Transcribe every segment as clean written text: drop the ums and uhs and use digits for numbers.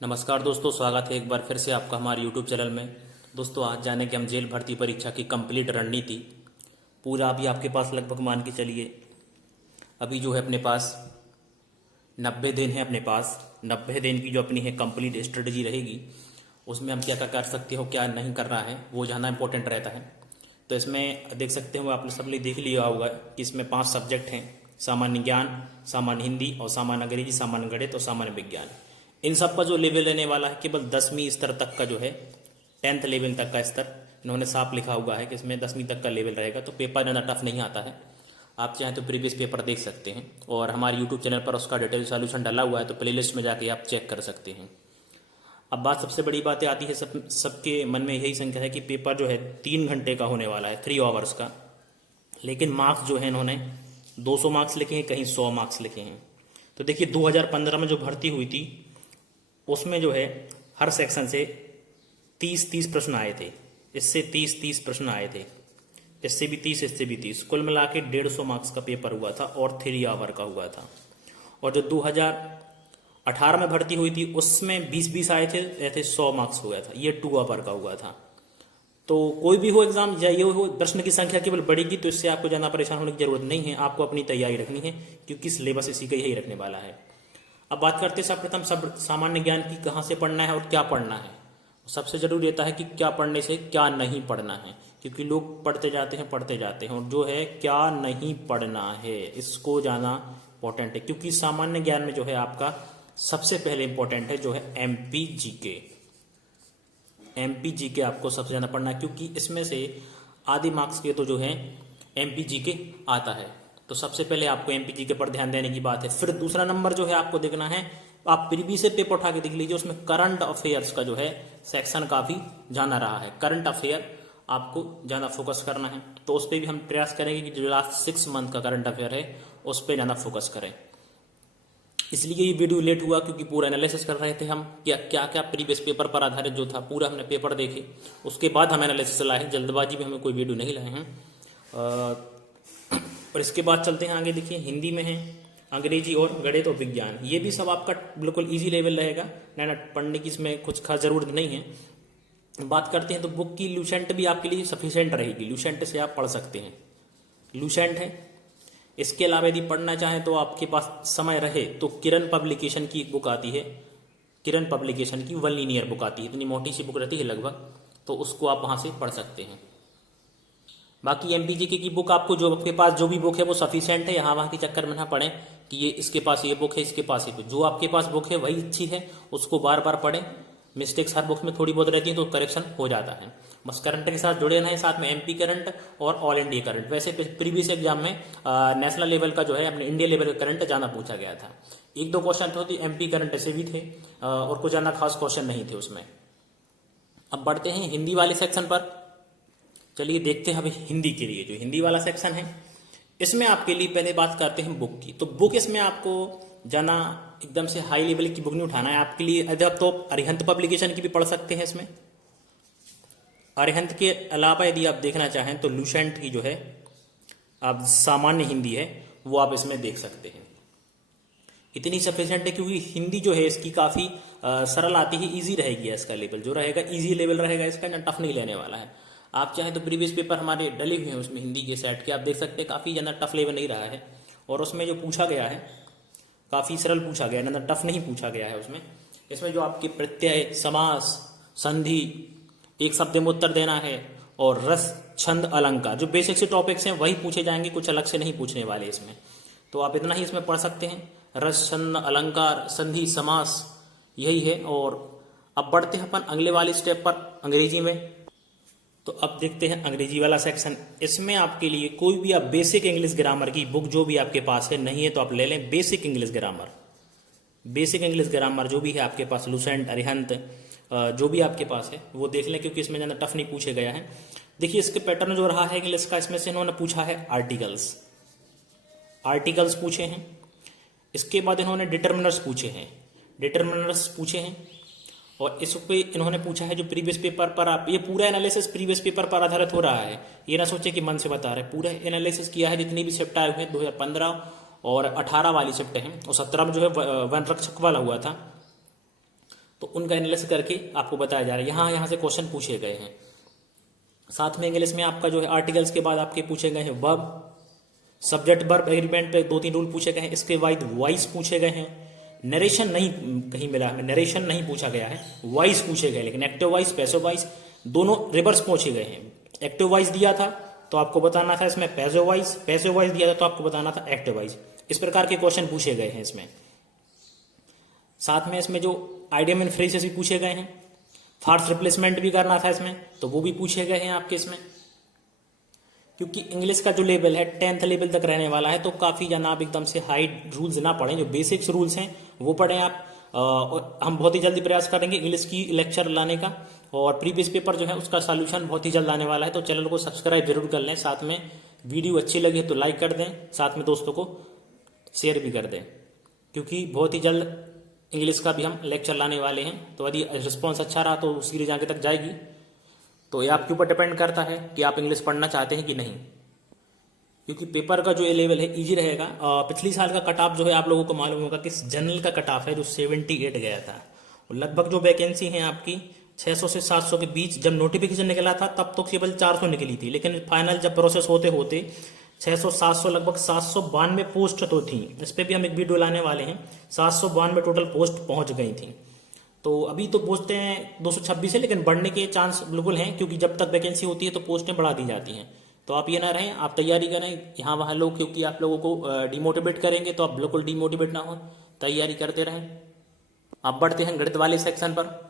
नमस्कार दोस्तों, स्वागत है एक बार फिर से आपका हमारे YouTube चैनल में। दोस्तों आज जाने कि हम जेल भर्ती परीक्षा की कंप्लीट रणनीति पूरा अभी आपके पास लगभग मान के चलिए अभी जो है अपने पास 90 दिन है। अपने पास 90 दिन की जो अपनी है कंप्लीट स्ट्रेटजी रहेगी, उसमें हम क्या क्या कर सकते हो, क्या नहीं करना है, वो ज़्यादा इंपॉर्टेंट रहता है। तो इसमें देख सकते हो, आपने सब ने देख लिया होगा कि इसमें 5 सब्जेक्ट हैं: सामान्य ज्ञान, सामान्य हिंदी और सामान्य अंग्रेजी, सामान्य गणित और सामान्य विज्ञान। इन सब का जो लेवल रहने वाला है केवल 10वीं स्तर तक का जो है, 10th लेवल तक का स्तर इन्होंने साफ लिखा हुआ है कि इसमें 10वीं तक का लेवल रहेगा। तो पेपर ज़्यादा टफ नहीं आता है। आप चाहें तो प्रीवियस पेपर देख सकते हैं और हमारे यूट्यूब चैनल पर उसका डिटेल सॉल्यूशन डाला हुआ है, तो प्लेलिस्ट में जाके आप चेक कर सकते हैं। अब बात सबसे बड़ी बातें आती है, सबके मन में यही संख्या है कि पेपर जो है 3 घंटे का होने वाला है, 3 आवर्स का। लेकिन मार्क्स जो है इन्होंने 200 मार्क्स लिखे हैं, कहीं 100 मार्क्स लिखे हैं। तो देखिए 2015 में जो भर्ती हुई थी उसमें जो है हर सेक्शन से 30-30 प्रश्न आए थे। इससे 30-30 प्रश्न आए थे, इससे भी 30, इससे भी 30, कुल मिला के 150 मार्क्स का पेपर हुआ था और 3 आवर का हुआ था। और जो 2018 में भर्ती हुई थी उसमें 20-20 आए थे, ऐसे 100 मार्क्स हो गया था। ये 2 आवर का हुआ था। तो कोई भी हो एग्जाम या ये हो, प्रश्न की संख्या केवल बढ़ेगी, तो इससे आपको ज़्यादा परेशान होने की जरूरत नहीं है। आपको अपनी तैयारी रखनी है क्योंकि सिलेबस इसी का यही रखने वाला है। अब बात करते हैं सर्वप्रथम सब सामान्य ज्ञान की, कहाँ से पढ़ना है और क्या पढ़ना है। सबसे जरूरी रहता है कि क्या पढ़ने से क्या नहीं पढ़ना है, क्योंकि लोग पढ़ते जाते हैं और जो है क्या नहीं पढ़ना है इसको जाना इंपॉर्टेंट है। क्योंकि सामान्य ज्ञान में जो है आपका सबसे पहले इंपॉर्टेंट है जो है एमपी जीके। एमपी जीके आपको सबसे ज़्यादा पढ़ना है, क्योंकि इसमें से आधे मार्क्स के तो जो है एमपी जीके आता है। तो सबसे पहले आपको एमपी जीके पर ध्यान देने की बात है। फिर दूसरा नंबर जो है आपको देखना है, आप प्रीवियस से पेपर उठा के देख लीजिए, उसमें करंट अफेयर्स का जो है सेक्शन काफ़ी जाना रहा है। करंट अफेयर आपको ज़्यादा फोकस करना है, तो उस पर भी हम प्रयास करेंगे कि जो लास्ट 6 मंथ का करंट अफेयर है उस पर ज़्यादा फोकस करें। इसलिए ये वीडियो लेट हुआ क्योंकि पूरा एनालिसिस कर रहे थे हम, क्या क्या क्या प्रीवियस पेपर पर आधारित जो था पूरा हमने पेपर देखे, उसके बाद हम एनालिसिस लाए हैं। जल्दबाजी में हमें कोई वीडियो नहीं लाए हैं। और इसके बाद चलते हैं आगे। देखिए हिंदी में है अंग्रेजी और गणित और विज्ञान, ये भी सब आपका बिल्कुल इजी लेवल रहेगा, ना पढ़ने की इसमें कुछ खास ज़रूरत नहीं है। बात करते हैं तो बुक की लूसेंट भी आपके लिए सफिशिएंट रहेगी, लूसेंट से आप पढ़ सकते हैं, लूसेंट है। इसके अलावा यदि पढ़ना चाहें तो आपके पास समय रहे तो किरण पब्लिकेशन की एक बुक आती है, किरण पब्लिकेशन की 1 लीनियर बुक आती है, इतनी मोटी सी बुक रहती है लगभग, तो उसको आप वहाँ से पढ़ सकते हैं। बाकी एमपीजीके की बुक आपको जो आपके पास जो भी बुक है वो सफिशिएंट है, यहाँ वहाँ के चक्कर में ना पढ़ें कि ये इसके पास ये बुक है, इसके पास ये, जो आपके पास बुक है वही अच्छी है, उसको बार बार पढ़ें। मिस्टेक्स हर बुक में थोड़ी बहुत रहती है तो करेक्शन हो जाता है। बस करंट के साथ जुड़े रहें, साथ में एमपी करंट और ऑल इंडिया करंट। वैसे प्रीवियस एग्जाम में नेशनल लेवल का जो है अपने इंडिया लेवल का करंट जाना पूछा गया था। 1-2 क्वेश्चन तो एमपी करंट ऐसे भी थे और कुछ जाना खास क्वेश्चन नहीं थे उसमें। अब बढ़ते हैं हिंदी वाले सेक्शन पर। चलिए देखते हैं अभी हिंदी के लिए जो हिंदी वाला सेक्शन है, इसमें आपके लिए पहले बात करते हैं बुक की। तो बुक इसमें आपको जाना एकदम से हाई लेवल की बुक नहीं उठाना है आपके लिए। यदि आप तो अरिहंत पब्लिकेशन की भी पढ़ सकते हैं इसमें। अरिहंत के अलावा यदि आप देखना चाहें तो लूसेंट की जो है आप सामान्य हिंदी है वो आप इसमें देख सकते हैं। इतनी सफिशिएंट है क्योंकि हिंदी जो है इसकी काफ़ी सरल आती है, ईजी रहेगी। इसका लेवल जो रहेगा ईजी लेवल रहेगा इसका, ना टफ नहीं लेने वाला है। आप चाहें तो प्रीवियस पेपर हमारे डले हुए हैं उसमें हिंदी के सेट के, आप देख सकते हैं काफ़ी ज़्यादा टफ लेवल नहीं रहा है। और उसमें जो पूछा गया है काफ़ी सरल पूछा गया है, ज़्यादा टफ नहीं पूछा गया है उसमें। इसमें जो आपके प्रत्यय, समास, संधि, एक शब्द में उत्तर देना है और रस, छंद, अलंकार, जो बेसिक से टॉपिक्स हैं वही पूछे जाएंगे, कुछ अलग से नहीं पूछने वाले इसमें। तो आप इतना ही इसमें पढ़ सकते हैं, रस, छंद, अलंकार, संधि, समास, यही है। और अब बढ़ते हैं अपन अगले वाले स्टेप पर अंग्रेजी में। तो अब देखते हैं अंग्रेजी वाला सेक्शन। इसमें आपके लिए कोई भी आप बेसिक इंग्लिश ग्रामर की बुक जो भी आपके पास है, नहीं है तो आप ले लें basic English grammar. Basic English grammar जो भी है आपके पास, लूसेंट, अरिहंत, जो भी आपके पास है वो देख लें, क्योंकि इसमें ज़्यादा टफ नहीं पूछे गया है। देखिए इसके पैटर्न जो रहा है इंग्लिश का, इसमें से इन्होंने पूछा है आर्टिकल्स, आर्टिकल्स पूछे हैं। इसके बाद इन्होंने डिटर्मिनर्स पूछे हैं, डिटर्मिनर्स पूछे हैं। और इस पे इन्होंने पूछा है जो प्रीवियस पेपर पर, आप ये पूरा एनालिसिस प्रीवियस पेपर पर आधारित हो रहा है, ये ना सोचे कि मन से बता रहे, पूरा एनालिसिस किया है। जितनी भी शिफ्ट आए हुए हैं 2015 और 18 वाली शिफ्ट हैं, और 17 में जो है वन रक्षक वाला हुआ था, तो उनका एनालिसिस करके आपको बताया जा रहा है। यहाँ से क्वेश्चन पूछे गए हैं। साथ में इंग्लिश में आपका जो है आर्टिकल्स के बाद आपके पूछे गए हैं वर्ब, सब्जेक्ट वर्ब एग्रीमेंट पे 2-3 रूल पूछे गए हैं। इसके बाद वॉइस पूछे गए हैं। नरेशन नहीं कहीं मिला हमें, नरेशन नहीं पूछा गया है, वॉइस पूछे गए, लेकिन एक्टिव वॉइस पैसिव वॉइस दोनों रिवर्स पूछे गए हैं। एक्टिव वॉइस दिया था तो आपको बताना था इसमें पैसिव वॉइस, पैसिव वॉइस दिया था तो आपको बताना था एक्टिव वॉइस। इस प्रकार के क्वेश्चन पूछे गए हैं इसमें। साथ में इसमें जो आइडियम एंड फ्रेजेस भी पूछे गए हैं, फास्ट रिप्लेसमेंट भी करना था इसमें, तो वो भी पूछे गए हैं आपके इसमें। क्योंकि इंग्लिश का जो लेवल है 10th लेवल तक रहने वाला है, तो काफ़ी ज़्यादा आप एकदम से हाई रूल्स ना पढ़ें, जो बेसिक्स रूल्स हैं वो पढ़ें आप। और हम बहुत ही जल्दी प्रयास करेंगे इंग्लिश की लेक्चर लाने का, और प्रीवियस पेपर जो है उसका सॉल्यूशन बहुत ही जल्द आने वाला है। तो चैनल को सब्सक्राइब जरूर कर लें, साथ में वीडियो अच्छी लगी तो लाइक कर दें, साथ में दोस्तों को शेयर भी कर दें, क्योंकि बहुत ही जल्द इंग्लिश का भी हम लेक्चर लाने वाले हैं। तो यदि रिस्पॉन्स अच्छा रहा तो सीरीज आगे तक जाएगी। तो ये आपके ऊपर डिपेंड करता है कि आप इंग्लिश पढ़ना चाहते हैं कि नहीं, क्योंकि पेपर का जो ये लेवल है इजी रहेगा। पिछली साल का कट ऑफ जो है आप लोगों को मालूम होगा कि जनरल का कट ऑफ है जो 78 गया था, और लगभग जो वैकेंसी है आपकी 600 से 700 के बीच। जब नोटिफिकेशन निकला था तब तो केवल 400 निकली थी, लेकिन फाइनल जब प्रोसेस होते होते 600-700 लगभग 792 पोस्ट तो थी। इस पर भी हम एक वीडियो लाने वाले हैं। 792 टोटल पोस्ट पहुंच गई थी। तो अभी तो पोस्टें 226 है, लेकिन बढ़ने के चांस बिल्कुल हैं, क्योंकि जब तक वैकेंसी होती है तो पोस्टें बढ़ा दी जाती हैं। तो आप ये ना रहें, आप तैयारी करें यहाँ वहाँ लोग, क्योंकि आप लोगों को डिमोटिवेट करेंगे, तो आप बिल्कुल डिमोटिवेट ना हो, तैयारी करते रहें। आप बढ़ते हैं गणित वाले सेक्शन पर।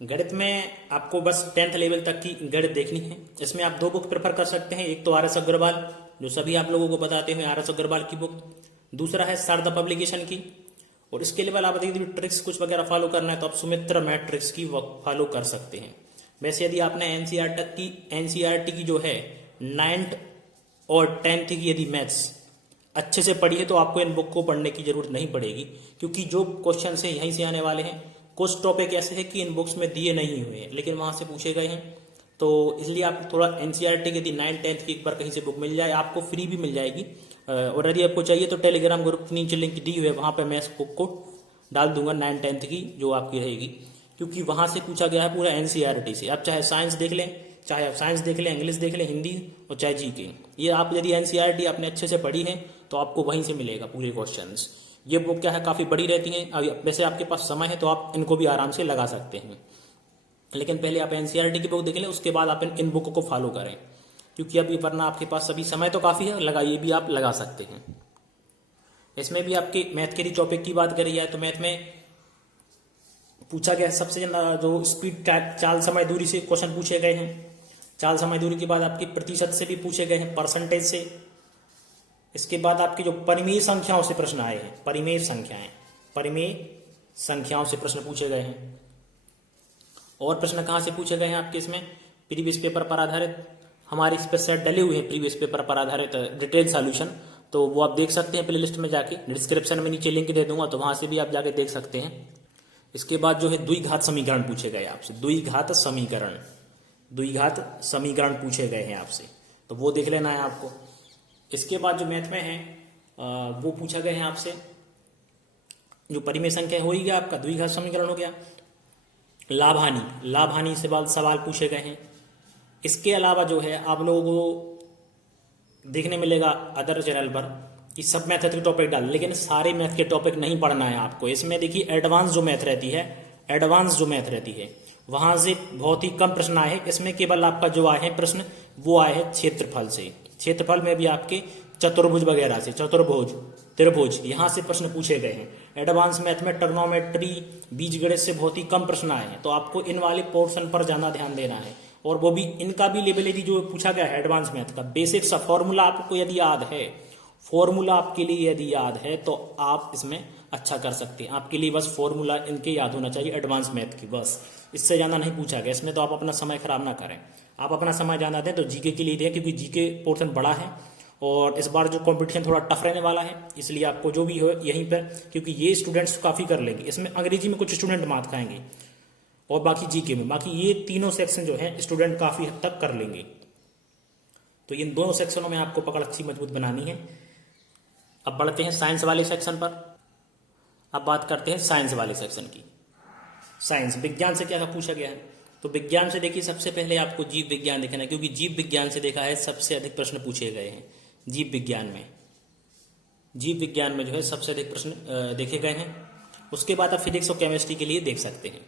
गणित में आपको बस 10th लेवल तक की गणित देखनी है। इसमें आप 2 बुक प्रेफर कर सकते हैं। एक तो RS अग्रवाल, जो सभी आप लोगों को बताते हैं, RS अग्रवाल की बुक। दूसरा है शारदा पब्लिकेशन की। और इसके लिए आप यदि ट्रिक्स कुछ वगैरह फॉलो करना है तो आप सुमित्रा मैट्रिक्स की फॉलो कर सकते हैं। वैसे यदि आपने एनसीईआरटी की जो है 9th और 10th की यदि मैथ्स अच्छे से पढ़ी है तो आपको इन बुक को पढ़ने की जरूरत नहीं पड़ेगी, क्योंकि जो क्वेश्चन है यहीं से आने वाले हैं। कुछ टॉपिक ऐसे हैं कि इन बुक्स में दिए नहीं हुए हैं, लेकिन वहां से पूछे गए हैं। तो इसलिए आप थोड़ा एनसीईआरटी की यदि 9th 10th की एक बार कहीं से बुक मिल जाए, आपको फ्री भी मिल जाएगी। और यदि आपको चाहिए तो टेलीग्राम ग्रुप नीचे लिंक दी हुई है, वहां पे मैं इस बुक को डाल दूंगा 9th 10th की जो आपकी रहेगी, क्योंकि वहां से पूछा गया है पूरा एनसीईआरटी से। आप चाहे साइंस देख लें, चाहे आप साइंस देख लें, इंग्लिश देख लें, हिंदी, और चाहे जीके, ये आप यदि एनसीईआरटी आपने अच्छे से पढ़ी है तो आपको वहीं से मिलेगा पूरे क्वेश्चंस। ये बुक क्या है, काफ़ी बड़ी रहती हैं। अभी वैसे आपके पास समय है तो आप इनको भी आराम से लगा सकते हैं, लेकिन पहले आप एनसीईआरटी की बुक देख लें, उसके बाद आप इन बुक को फॉलो करें, क्योंकि अभी वरना आपके पास अभी समय तो काफ़ी है, लगाइए भी आप लगा सकते हैं। इसमें भी आपके मैथ के लिए टॉपिक की बात करी जाए तो मैथ में पूछा गया सबसे ज़्यादा जो स्पीड चाल समय दूरी से क्वेश्चन पूछे गए हैं। चाल समय दूरी के बाद आपके प्रतिशत से भी पूछे गए हैं, परसेंटेज से। इसके बाद आपकी जो परिमेय संख्याओं से प्रश्न आए हैं, परिमेय संख्याओं से प्रश्न पूछे गए हैं। और प्रश्न कहाँ से पूछे गए हैं आपके इसमें, प्रीवियस पेपर पर आधारित। हमारे इस पर सेट डले हुए हैं प्रीवियस पेपर पर आधारित डिटेल सॉल्यूशन, तो वो आप देख सकते हैं प्लेलिस्ट में जाके। डिस्क्रिप्शन में नीचे लिंक दे दूंगा, तो वहां से भी आप जाके देख सकते हैं। इसके बाद जो है द्विघात समीकरण पूछे गए आपसे, द्विघात समीकरण पूछे गए हैं आपसे, तो वो देख लेना है आपको। इसके बाद जो मैथ में है वो पूछा गया है आपसे, जो परिमेय संख्या हो ही गया आपका, द्विघात समीकरण हो गया। लाभ हानि से सवाल पूछे गए हैं। इसके अलावा जो है आप लोगों को देखने मिलेगा अदर चैनल पर कि सब मैथ के टॉपिक डाल, लेकिन सारे मैथ के टॉपिक नहीं पढ़ना है आपको। इसमें देखिए एडवांस जो मैथ रहती है वहां से बहुत ही कम प्रश्न आए हैं। इसमें केवल आपका जो आए हैं प्रश्न वो आए हैं क्षेत्रफल से। क्षेत्रफल में भी आपके चतुर्भुज वगैरह से, चतुर्भुज, त्रिभुज, यहाँ से प्रश्न पूछे गए हैं। एडवांस मैथ में ट्रिग्नोमेट्री, बीजगणित से बहुत ही कम प्रश्न आए हैं, तो आपको इन वाले पोर्शन पर ज्यादा ध्यान देना है। और वो भी इनका भी लेवल यदि जो पूछा गया है एडवांस मैथ का बेसिक सा फॉर्मूला आपको यदि याद है, फॉर्मूला आपके लिए यदि याद है तो आप इसमें अच्छा कर सकते हैं। आपके लिए बस फॉर्मूला इनके याद होना चाहिए एडवांस मैथ की, बस इससे ज्यादा नहीं पूछा गया। इसमें तो आप अपना समय खराब ना करें। आप अपना समय ज्यादा दें तो जीके के लिए दें, क्योंकि जीके पोर्शन बड़ा है और इस बार जो कंपटीशन थोड़ा टफ रहने वाला है, इसलिए आपको जो भी हो यहीं पर, क्योंकि ये स्टूडेंट्स काफी कर लेंगे। इसमें अंग्रेजी में कुछ स्टूडेंट मात खाएंगे और बाकी जीके में, बाकी ये तीनों सेक्शन जो है स्टूडेंट काफी हद तक कर लेंगे। तो इन दोनों सेक्शनों में आपको पकड़ अच्छी मजबूत बनानी है। अब बढ़ते हैं साइंस वाले सेक्शन पर। अब बात करते हैं साइंस वाले सेक्शन की। साइंस, विज्ञान से क्या पूछा गया है? तो विज्ञान से देखिए सबसे पहले आपको जीव विज्ञान देखना है, क्योंकि जीव विज्ञान से देखा है सबसे अधिक प्रश्न पूछे गए हैं। जीव विज्ञान में जो है सबसे अधिक प्रश्न देखे गए हैं। उसके बाद आप फिजिक्स और केमिस्ट्री के लिए देख सकते हैं।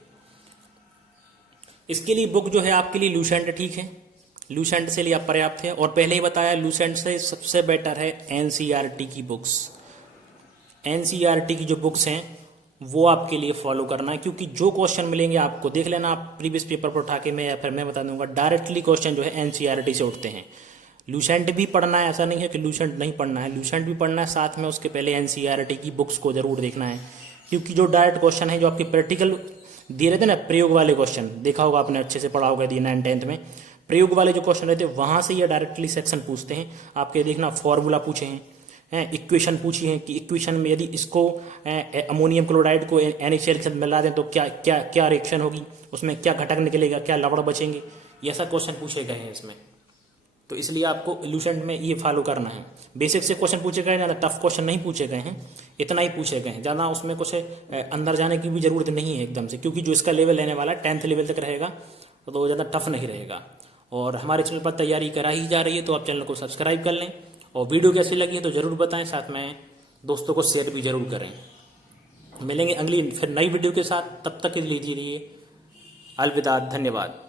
इसके लिए बुक जो है आपके लिए लूसेंट ठीक है, लूसेंट से लिए आप पर्याप्त है। और पहले ही बताया लूसेंट से सबसे बेटर है एनसीईआरटी की बुक्स। एनसीईआरटी की जो बुक्स हैं वो आपके लिए फॉलो करना है, क्योंकि जो क्वेश्चन मिलेंगे आपको देख लेना आप प्रीवियस पेपर पर उठा के मैं या फिर मैं बता दूंगा, डायरेक्टली क्वेश्चन जो है एनसीईआरटी से उठते हैं। लूसेंट भी पढ़ना है, ऐसा नहीं है कि लूसेंट नहीं पढ़ना है, लूसेंट भी पढ़ना है, साथ में उसके पहले एनसीईआरटी की बुक्स को जरूर देखना है। क्योंकि जो डायरेक्ट क्वेश्चन है, जो आपके प्रैक्टिकल दिए रहते ना, प्रयोग वाले क्वेश्चन देखा होगा आपने, अच्छे से पढ़ा होगा दी 9th 10th में, प्रयोग वाले जो क्वेश्चन रहते हैं वहां से ये डायरेक्टली सेक्शन पूछते हैं। आपके देखना फॉर्मूला पूछे हैं, इक्वेशन पूछी है कि इक्वेशन में यदि इसको अमोनियम क्लोराइड को NaCl के साथ मिला दें तो क्या क्या क्या रिएक्शन होगी, उसमें क्या घटक निकलेगा, क्या लवड़ बचेंगे, ये ऐसा क्वेश्चन पूछे गए हैं इसमें। तो इसलिए आपको लूसेंट में ये फॉलो करना है। बेसिक से क्वेश्चन पूछे गए, ज़्यादा टफ क्वेश्चन नहीं पूछे गए हैं, इतना ही पूछे गए हैं, ज़्यादा उसमें कुछ अंदर जाने की भी जरूरत नहीं है एकदम से, क्योंकि जो इसका लेवल रहने वाला है 10th लेवल तक रहेगा, तो ज़्यादा टफ नहीं रहेगा। और हमारे चैनल पर तैयारी करा ही जा रही है, तो आप चैनल को सब्सक्राइब कर लें, और वीडियो कैसी लगी है तो ज़रूर बताएं, साथ में दोस्तों को शेयर भी जरूर करें। मिलेंगे अगली फिर नई वीडियो के साथ, तब तक के लिए अलविदा, धन्यवाद।